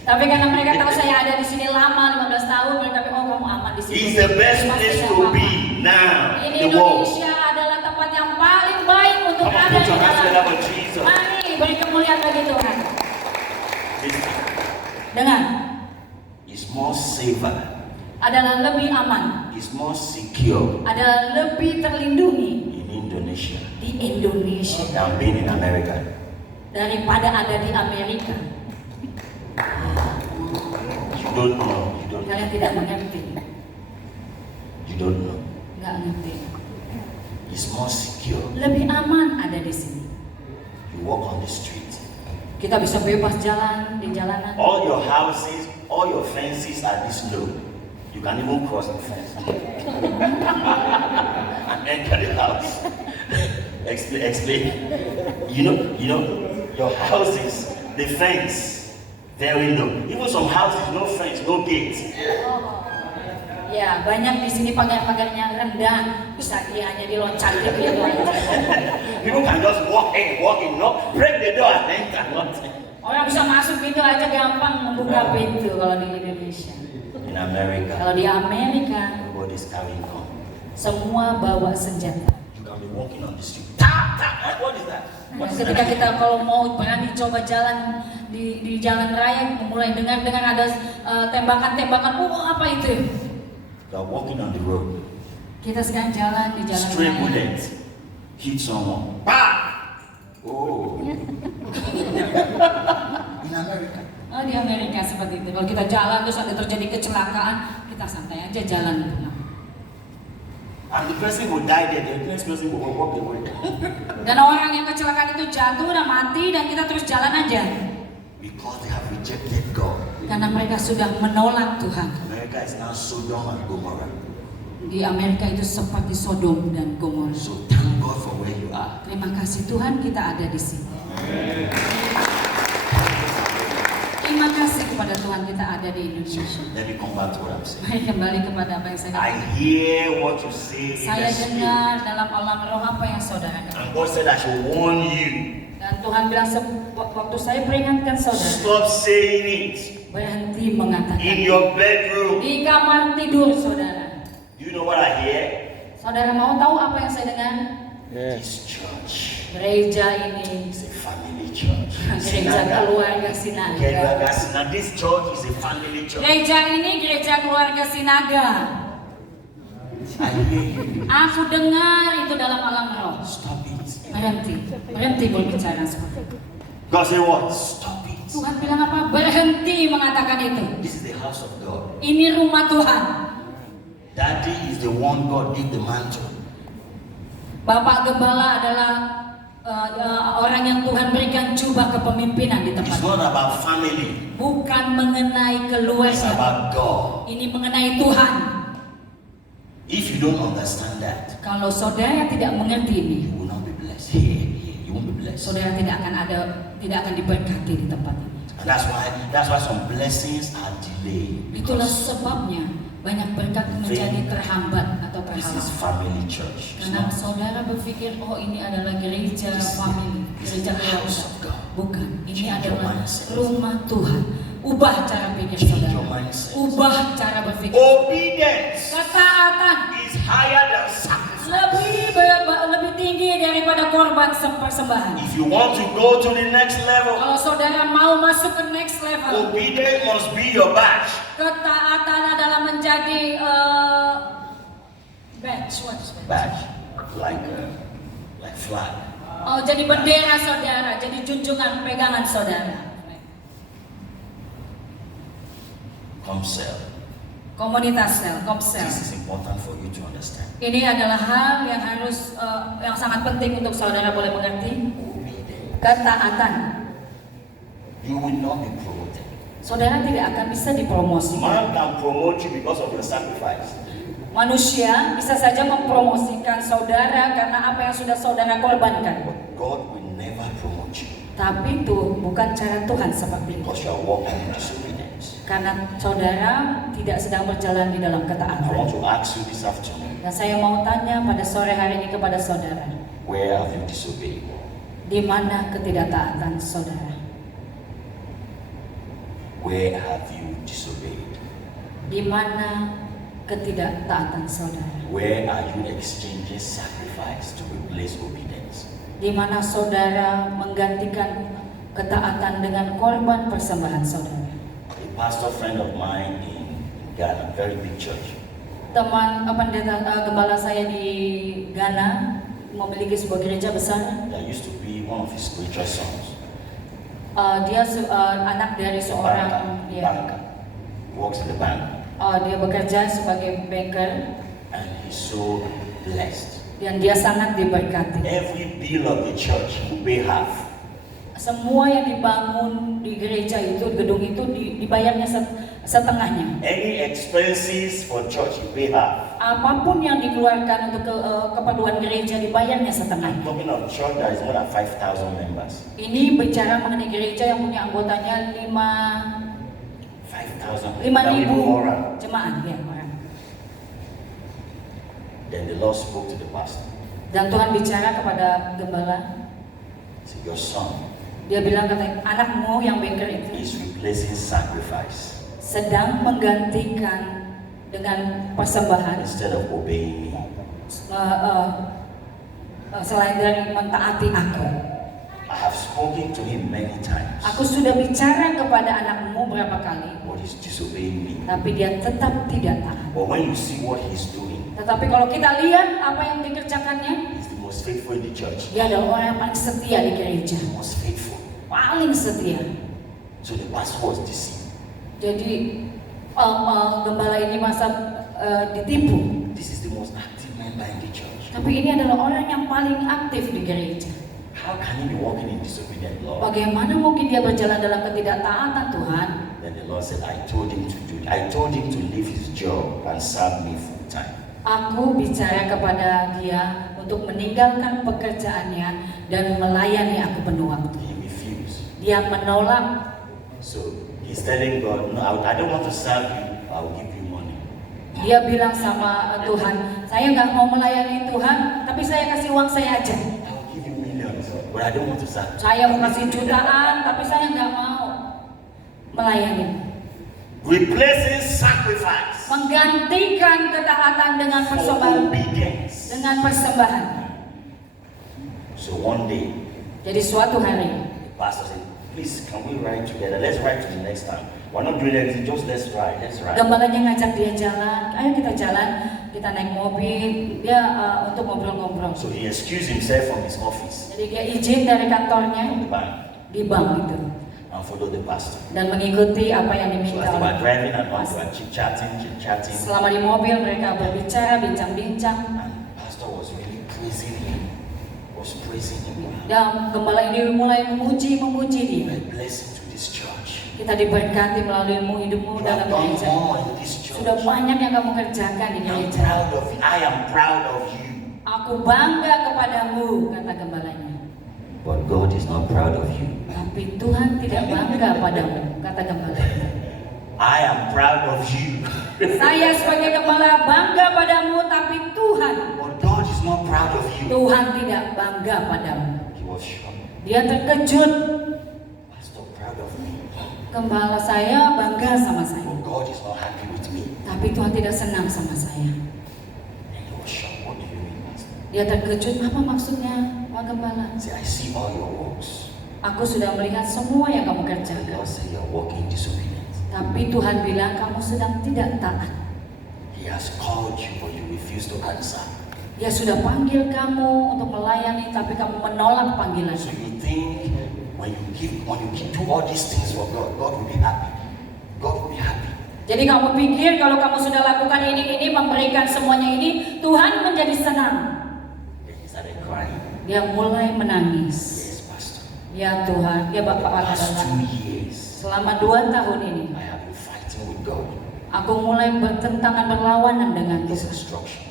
Tapi karena mereka tahu saya ada di sini lama, 15 tahun, mereka bilang, oh kamu aman di sini. It's the best place to be now. Ini The world. Indonesia adalah tempat yang paling baik untuk Come on, ada put di your hands together dalam. for Jesus. Mari beri kemuliaan bagi Tuhan. Listen, Dengan it's more safer. adalah lebih aman, It's more secure adalah lebih terlindungi in Indonesia di Indonesia than being in America. daripada ada di Amerika. You don't know. You don't know. Kalian tidak mengerti, You don't know. nggak ngerti. It's more secure. Lebih aman ada di sini. You walk on the street. Kita bisa bebas jalan di jalanan. All your houses, all your fences are this low. You can even cross the fence and enter the house. Explain. You know, your houses, the fence, very low. Even some houses, no fence, no gate. Ya, banyak di sini pagar-pagarnya rendah, bisa dia hanya diloncatin gitu aja. People can just walk in, not break the door and enter. Not Orang bisa masuk pintu aja gampang membuka pintu kalau di Indonesia. in America. Kalau di Amerika, Everybody's carrying gun. semua bawa senjata. You can be walking on the street. Tap, tap. What is that? Nah, ketika kita kalau mau berani coba jalan di jalan raya, mulai dengar ada tembakan-tembakan, apa itu? You are walking on the road. Kita sekarang jalan di jalan Stray raya. bullet hit someone. Bah! Oh. In America. Oh, di Amerika seperti itu. Kalau kita jalan terus ada terjadi kecelakaan, kita santai aja jalan pulang. And the person will die there. The next person will walk away. Dan orang yang kecelakaan itu jatuh dan mati dan kita terus jalan aja. Because they have rejected God. Karena mereka sudah menolak Tuhan. America is now Sodom and Gomorrah. Di Amerika itu seperti Sodom dan Gomorrah. So thank God for where you are. Terima kasih Tuhan kita ada di sini. Terima kasih kepada Tuhan kita ada di Indonesia. Let me come back to what I'm saying. Mari kembali kepada apa yang saya I katakan. hear what you say in Saya the spirit. dengar dalam alam roh apa yang saudara katakan. And God said I should warn you. Dan Tuhan bilang waktu saya peringatkan saudara, Stop saying it berhenti mengatakan in your bedroom. di kamar tidur saudara. Do you know what I hear? Saudara mau tahu apa yang saya dengar? This church Gereja ini, is a family church. gereja keluarga Sinaga. Now this church is a family church. Gereja ini gereja keluarga Sinaga. I hear you. Aku dengar itu dalam alam roh. Stop it. Berhenti berbicara seperti itu. God say what? Stop it. Tuhan bilang apa? Berhenti mengatakan itu. This is the house of God. Ini rumah Tuhan. Daddy is the one God gave the mantle. Bapak Gembala adalah orang yang Tuhan berikan jubah kepemimpinan di tempat It's ini. not about family. Bukan mengenai It's keluarga. about God. Ini mengenai Tuhan. If you don't understand that, Kalau saudara tidak mengerti ini, you will not be blessed. Here, you won't be blessed. saudara tidak akan diberkati di tempat ini. And that's why some blessings are delayed. Itulah Because sebabnya banyak berkat menjadi terhambat atau this is terhalang. family church. It's Karena not saudara berpikir, oh ini adalah gereja family, gereja keluarga. Bukan, ini adalah rumah Tuhan. Ubah cara pikir change your saudara. mindset. Ubah cara berpikir. Obedience Ketaatan is higher than sacrifice. lebih tinggi tinggi daripada korban persembahan. If you want to go to the next level, Kalau saudara mau masuk ke next level, obedience must be your badge. ketaatan adalah menjadi badge. What is badge? Badge, like flag. Oh, jadi bendera saudara, jadi junjungan pegangan saudara. Comcel. Komunitas sel, Komsel. This is important for you to understand. Ini adalah hal yang harus yang sangat penting untuk saudara boleh mengerti. Obedience. Ketaatan. You will not be promoted. Saudara tidak akan bisa dipromosikan. Man can promote you because of your sacrifice. Manusia bisa saja mempromosikan saudara karena apa yang sudah saudara korbankan. But God will never promote you Tapi itu bukan cara Tuhan seperti itu. because you are walking in disobedience. Karena saudara tidak sedang berjalan di dalam I ketaatan. want to ask you this afternoon, Dan saya mau tanya pada sore hari ini kepada saudara, where have you disobeyed? di mana ketidaktaatan saudara? Where have you disobeyed? Di mana ketidaktaatan saudara? Where are you exchanging sacrifice to replace obedience? Di mana saudara menggantikan ketaatan dengan korban persembahan saudara? A pastor friend of mine in Ghana, very big church, Teman pendeta gembala saya di Ghana memiliki sebuah gereja besar. that used to be one of his spiritual sons. Dia anak dari seorang Banker. Works in the bank. dia bekerja sebagai banker And he's so blessed. dan dia sangat diberkati. Every bill of the church, he pay half. Semua yang dibangun di gereja itu, gedung itu dibayarnya setengahnya. Any expenses for church, he pay half. Apapun yang dikeluarkan untuk keperluan gereja dibayarnya setengah. I'm talking of church that is more than 5,000 members. Ini bicara mengenai gereja yang punya anggotanya 5,000 5.000 orang. jemaat ya orang. Then the Lord spoke to the pastor. Dan Tuhan bicara kepada gembala. So your son Dia bilang kata anakmu yang banker itu is replacing sacrifice sedang menggantikan dengan persembahan instead of obeying me. Selain dari mentaati aku. I have spoken to him many times, Aku sudah bicara kepada anakmu berapa kali, but he's disobeying me. tapi dia tetap tidak taat. But when you see what he's doing, Tetapi kalau kita lihat apa yang dikerjakannya, he's the most faithful in the church. dia adalah orang yang paling setia di gereja, The most faithful. paling setia. So the pastor was deceived. Jadi gembala ini masa ditipu. This is the most active member in the church. Tapi ini adalah orang yang paling aktif di gereja. How can he be walking in disobedient, Lord? Bagaimana mungkin dia berjalan dalam ketidaktaatan Tuhan? Then the Lord said, I told him to leave his job and serve me full time. Aku bicara kepada dia untuk meninggalkan pekerjaannya dan melayani aku penuh waktu. He refused. Dia menolak. So he's telling God, no, I don't want to serve you, I will give you money. Dia bilang sama Tuhan, saya nggak mau melayani Tuhan, tapi saya kasih uang saya aja. I will give you millions, but I don't want to serve you. Saya mau kasih jutaan, tapi saya nggak mau melayani. Replacing sacrifice Menggantikan ketaatan dengan for persembahan. obedience. Dengan persembahan. So one day, Jadi suatu hari, the pastor said, please, can we ride together? Let's ride to the next town. We're not doing anything, just let's ride. gembalanya ngajak dia jalan. Ayo kita jalan, kita naik mobil. Dia untuk ngobrol-ngobrol. So he excused himself from his office Jadi dia izin dari kantornya from the bank di bank itu and followed the pastor. dan mengikuti apa yang So diminta as they were oleh driving along, they pastor. were chit-chatting. Selama di mobil mereka berbicara, bincang-bincang. And pastor was really praising him. Dan gembala ini mulai memuji dia. A blessing to this church. Kita diberkati melalui hidupmu You dalam have done gereja. more in this church. Sudah banyak yang kamu kerjakan di I'm gereja. proud of you. I am proud of you. Aku bangga kepadamu, kata gembalanya. But God is not proud of you. Tapi Tuhan tidak bangga padamu, kata gembalanya. I am proud of you. Saya sebagai gembala bangga padamu, tapi Tuhan, But God is not proud of you. Tuhan tidak bangga padamu. He was shocked. Dia terkejut. Pastor proud of me. Gembala saya bangga sama saya, But God is not happy with me. tapi Tuhan tidak senang sama saya. And he was shocked. What do you mean, Pastor? Dia terkejut, apa maksudnya, Pak Gembala? Say, I see all your works. Aku sudah melihat semua yang kamu kerjakan. God say you're walking disobedient. Tapi Tuhan bilang kamu sedang tidak taat. He has called you, but you refuse to answer. Dia sudah panggil kamu untuk melayani, tapi kamu menolak panggilan. So you think when you do all these things for God, God will be happy. God will be happy. Jadi kamu pikir kalau kamu sudah lakukan ini, memberikan semuanya ini, Tuhan menjadi senang. Then he started crying. Dia mulai menangis. Yes, Pastor. Ya Tuhan, ya For the Bapak past adalah 2 years, selama 2 tahun ini, I have been fighting with God. aku mulai bertentangan berlawanan dengan This Tuhan, instruction.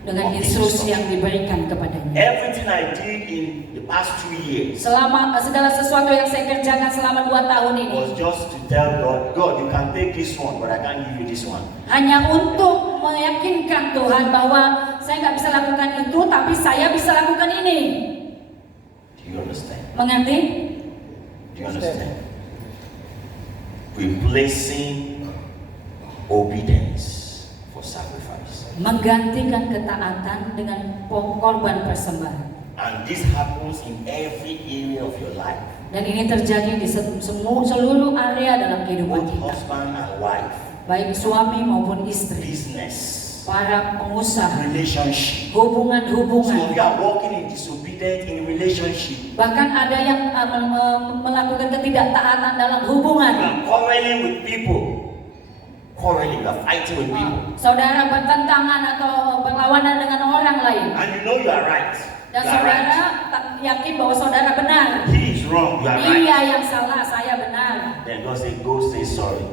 dengan instruksi yang diberikan kepadanya. Everything I did in the past 2 years Selama segala sesuatu yang saya kerjakan selama 2 tahun ini was just to tell God, God, you can take this one, but I can't give you this one. hanya untuk meyakinkan Tuhan bahwa saya nggak bisa lakukan itu, tapi saya bisa lakukan ini. Do you understand? Mengerti? Do you understand? Replacing obedience for sacrifice. Menggantikan ketaatan dengan korban persembahan. And this happens in every area of your life. Dan ini terjadi di seluruh area dalam kehidupan Both kita. husband and wife, Baik suami maupun istri, business, para pengusaha, relationship. Some hubungan-hubungan. of you are walking in disobedience in relationship. Bahkan ada yang melakukan ketidaktaatan dalam You hubungan. are quarreling with people. Quarreling, you are fighting with people. Saudara bertentangan atau berlawanan dengan orang lain. And you know you are right. Dan You are saudara right. tak yakin bahwa saudara benar. He is wrong, you are Dia right. yang salah, saya benar. Then God say, go say sorry.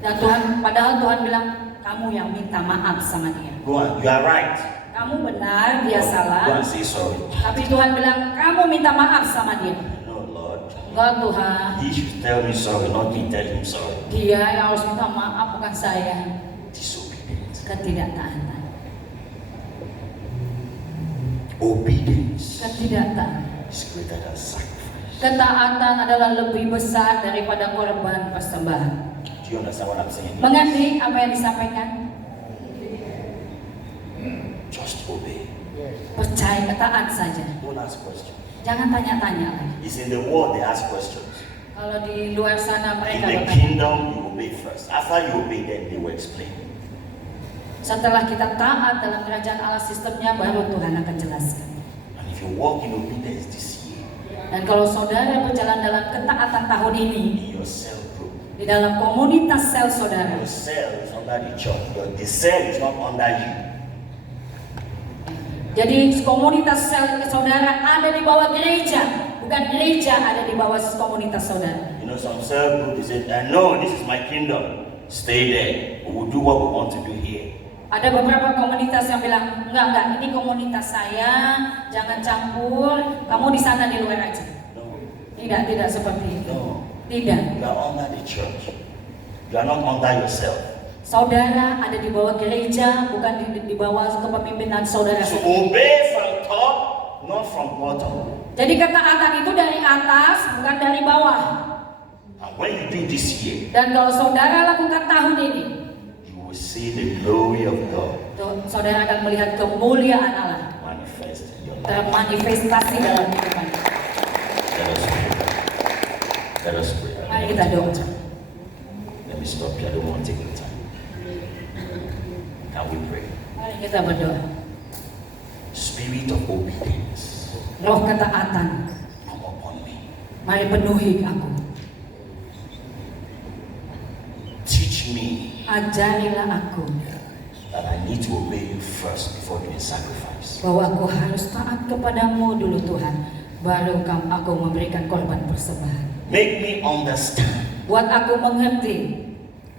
Dan padahal Tuhan bilang, kamu yang minta maaf sama dia. Go on, you are right. Kamu benar, dia Go salah. and say sorry. Tapi Tuhan bilang, kamu minta maaf sama dia. No, Lord. Enggak Tuhan, He should tell me sorry, not me tell him sorry. dia yang harus minta maaf, bukan saya. Disobedience. Ketidaktaatan. Obedience Ketidaktaatan. is greater than sacrifice. Ketaatan adalah lebih besar daripada korban persembahan. Do you understand what I'm saying? Mengerti apa yang disampaikan? Just obey. Percaya, taat saja. Don't ask questions. Jangan tanya-tanya lagi. It's in the world they ask questions. Kalau di luar sana In mereka the bertanya. kingdom, you obey first. After you obey, then they will explain. Setelah kita taat dalam kerajaan Allah sistemnya, baru Tuhan akan jelaskan. And if you walk in obedience this year, Dan kalau saudara berjalan dalam ketaatan tahun ini, in your cell group, di dalam komunitas sel saudara, your cell is under the church. The cell is not under you. jadi komunitas sel saudara ada di bawah gereja, bukan gereja ada di bawah komunitas saudara. You know, some cell group, they say, no, this is my kingdom. Stay there. We'll do what we want to do here. Ada beberapa komunitas yang bilang, enggak, ini komunitas saya, jangan campur, kamu di sana di luar aja. No, Tidak seperti itu. no. Tidak. You are under the church. You are not under yourself. Saudara ada di bawah gereja, bukan di bawah kepemimpinan saudara. So obey from top, not from bottom. Jadi ketaatan itu dari atas, bukan dari bawah. And when you do this year, Dan kalau saudara lakukan tahun ini, you will see the glory of God saudara akan melihat kemuliaan Allah manifest in your life. termanifestasi dalam kehidupan. Let us pray. Let us pray. Mari kita doa. Let me stop here. I don't want to take the time. Can we pray? Mari kita berdoa. Spirit of obedience, Roh ketaatan, come upon me. mari penuhi aku. Teach me Ajarilah aku that I need to obey you first before doing sacrifice. bahwa aku harus taat kepadamu dulu Tuhan, baru aku memberikan korban persembahan. Make me understand Buat aku mengerti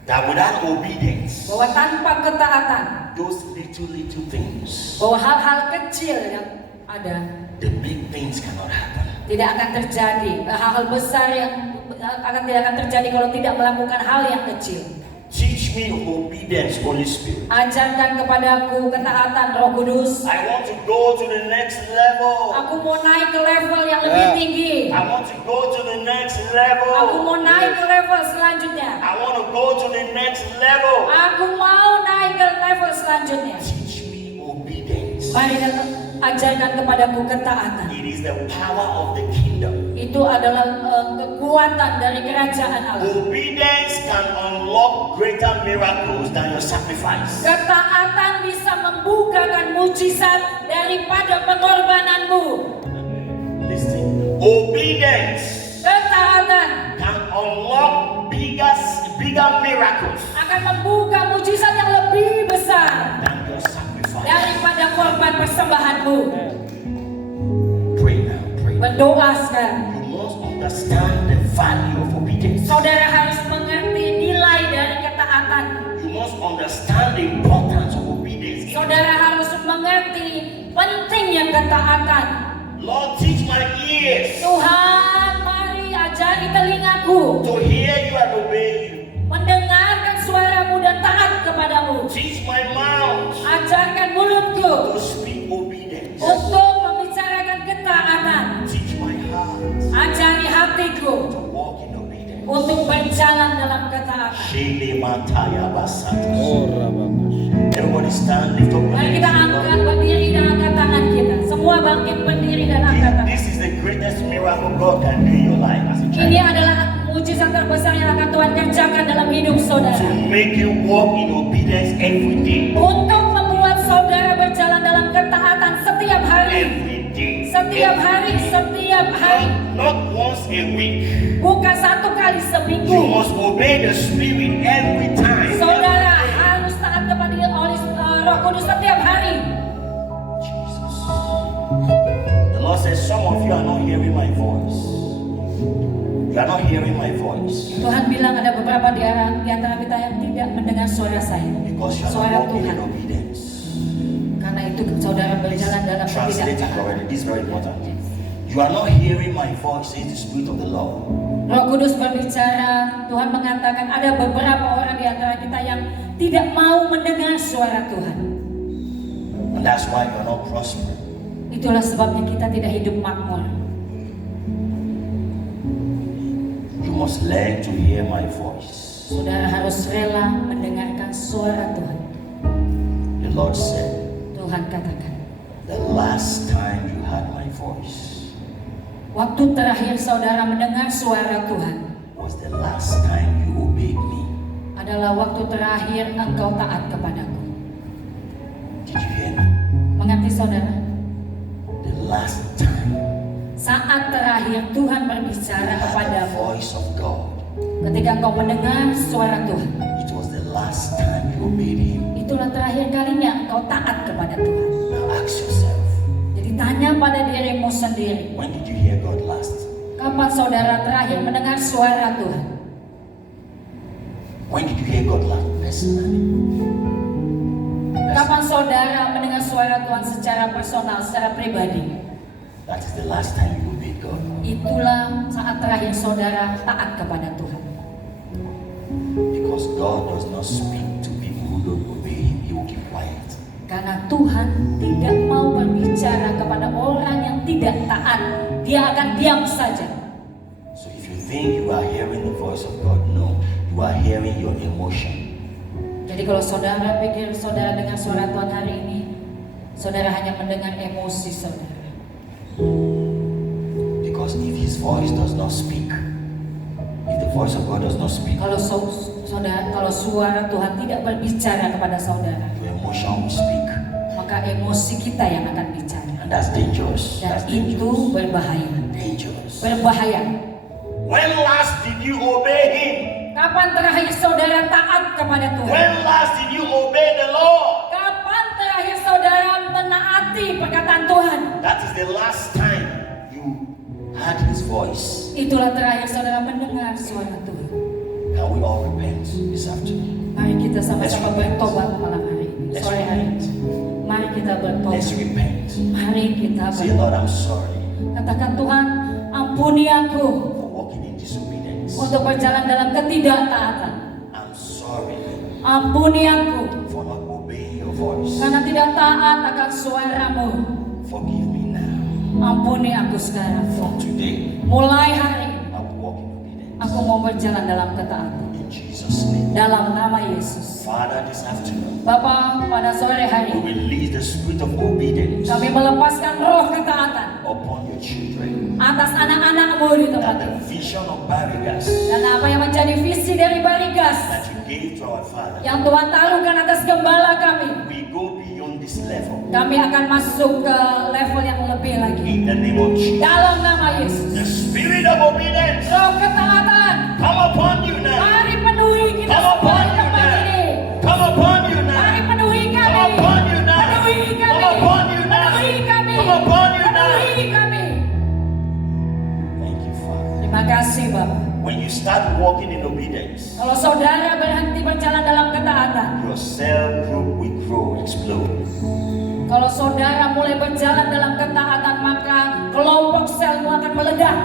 that without obedience, bahwa tanpa ketaatan, those little things, bahwa hal-hal kecil yang ada the big things cannot happen. tidak akan terjadi. Hal-hal besar yang tidak akan terjadi kalau tidak melakukan hal yang kecil. Teach me obedience, Holy Spirit. Ajarkan kepadaku ketaatan, Roh Kudus. I want to go to the next level. Aku mau naik ke level yang lebih tinggi. I want to go to the next Aku level. mau naik ke level selanjutnya. I want to go to the next level. Aku mau naik ke level selanjutnya. Teach me obedience. Mari ajarkan kepadaku ketaatan. It is the power of the kingdom. Itu adalah kekuatan dari kerajaan Allah. Obedience can unlock greater miracles than your sacrifice. Ketaatan bisa membukakan mujizat daripada pengorbananmu. Listen. Obedience Ketaatan can unlock bigger miracles akan membuka mujizat yang lebih besar than your sacrifice. daripada korban persembahanmu. Pray now, pray. Berdoa sekarang. You must understand the value of obedience. Saudara harus mengerti nilai dari ketaatan. You must understand the importance of obedience. Saudara harus mengerti pentingnya ketaatan. Lord, teach my ears Tuhan, mari ajari telingaku to hear you and obey you. mendengarkan suaramu dan taat kepadamu. Teach my mouth Ajarkan mulutku to speak obedience. untuk membicarakan ketaatan. Teach my heart Ajari hatiku to walk in obedience. untuk berjalan dalam ketaatan. Shele mataya basatos. Everybody stand, lift up your Mari kita hands. angkat berdiri dan angkat tangan kita. Semua bangkit berdiri dan angkat tangan. This is the greatest miracle God can do in your life as a Ini child. adalah mujizat terbesar yang akan Tuhan kerjakan dalam hidup To saudara. make you walk in obedience every day. Untuk membuat saudara berjalan dalam ketaatan setiap hari. Every day. Setiap hari, setiap hari. Not once a week. Bukan satu kali You seminggu. must obey the Spirit every time. Saudara harus taat kepada Roh Kudus setiap hari. Jesus. The Lord says, some of you are not hearing my voice. You are not hearing my voice Tuhan bilang ada beberapa di antara kita yang tidak mendengar suara saya. because you are Suara not walking in Tuhan. obedience. Karena itu saudara berjalan dalam Translate it ketidaktaatan. already. This is very important. You are not hearing my voice, says the Spirit of the Lord. Roh Kudus berbicara, Tuhan mengatakan ada beberapa orang di antara kita yang tidak mau mendengar suara Tuhan. And that's why you are not prospering. Itulah sebabnya kita tidak hidup makmur. You must learn to hear my voice. Saudara harus rela mendengarkan suara Tuhan. The Lord said, Tuhan katakan, the last time you heard my voice waktu terakhir saudara mendengar suara Tuhan was the last time you obeyed me. adalah waktu terakhir engkau taat kepadaku. Did you hear me? Mengerti saudara? The last time Saat terakhir Tuhan berbicara you heard the kepadamu, voice of God, ketika engkau mendengar suara Tuhan, it was the last time you obeyed Him. itulah terakhir kalinya engkau taat kepada Tuhan. Now ask yourself, Jadi tanya pada dirimu sendiri, when did you hear God last? kapan saudara terakhir mendengar suara Tuhan? When did you hear God last personally? Kapan saudara mendengar suara Tuhan secara personal, secara pribadi? That is the last time you obeyed God. Itulah saat terakhir saudara taat kepada Tuhan. Because God does not speak to people who don't obey Him. He will keep quiet. Karena Tuhan tidak mau berbicara kepada orang yang tidak taat. Dia akan diam saja. So if you think you are hearing the voice of God, no. You are hearing your emotion. Jadi kalau saudara pikir saudara dengar suara Tuhan hari ini, saudara hanya mendengar emosi saudara. Because if His voice does not speak, if the voice of God does not speak, Kalau kalau suara Tuhan tidak berbicara kepada saudara, your emotion will speak. maka emosi kita yang akan bicara. And that's dangerous. Dan That's itu dangerous. berbahaya. Dangerous. Berbahaya. When last did you obey Him? Kapan terakhir saudara taat kepada Tuhan? When last did you obey the Lord? Kapan terakhir saudara menaati perkataan Tuhan? That is the last time you heard His voice. Itulah terakhir saudara mendengar suara Tuhan. Can we all repent this afternoon? Mari kita sama-sama bertobat malam hari ini, Let's sore hari repent. ini. Mari kita Let's bertobat. repent. Mari kita Say, bertobat. Lord, I'm sorry Katakan, Tuhan, ampuni aku for walking in disobedience. untuk berjalan dalam ketidaktaatan. I'm sorry Ampuni aku for not obeying your voice. karena tidak taat akan suaramu. Forgive me now. Ampuni aku sekarang. From today, Mulai hari ini, I will walk in obedience. aku mau berjalan dalam ketaatan. In Jesus' name. Dalam nama Yesus. Father, this afternoon, Bapa, pada sore we hari release the spirit of obedience kami melepaskan roh ketaatan upon your children. atas anak-anakmu di tempat That ini. the vision of Barigas Dan apa yang menjadi visi dari Barigas that you gave to our Father, yang Tuhan taruhkan atas gembala kami, we go beyond this level. kami akan masuk ke level yang lebih lagi. In the name of Jesus. Dalam nama Yesus, The spirit of obedience roh ketaatan, come upon you now. mari penuhi kita Come semua upon di you tempat now. ini. Come upon you Mari now. penuhi Come kami, upon you now. penuhi kami, Come upon you now. penuhi kami, Come upon you now. penuhi kami. Thank you, Father. Terima kasih Bapak. When you start walking in obedience, Kalau saudara berhenti berjalan dalam ketaatan, your cell group will grow, explode. kalau saudara mulai berjalan dalam ketaatan, maka kelompok selmu akan meledak.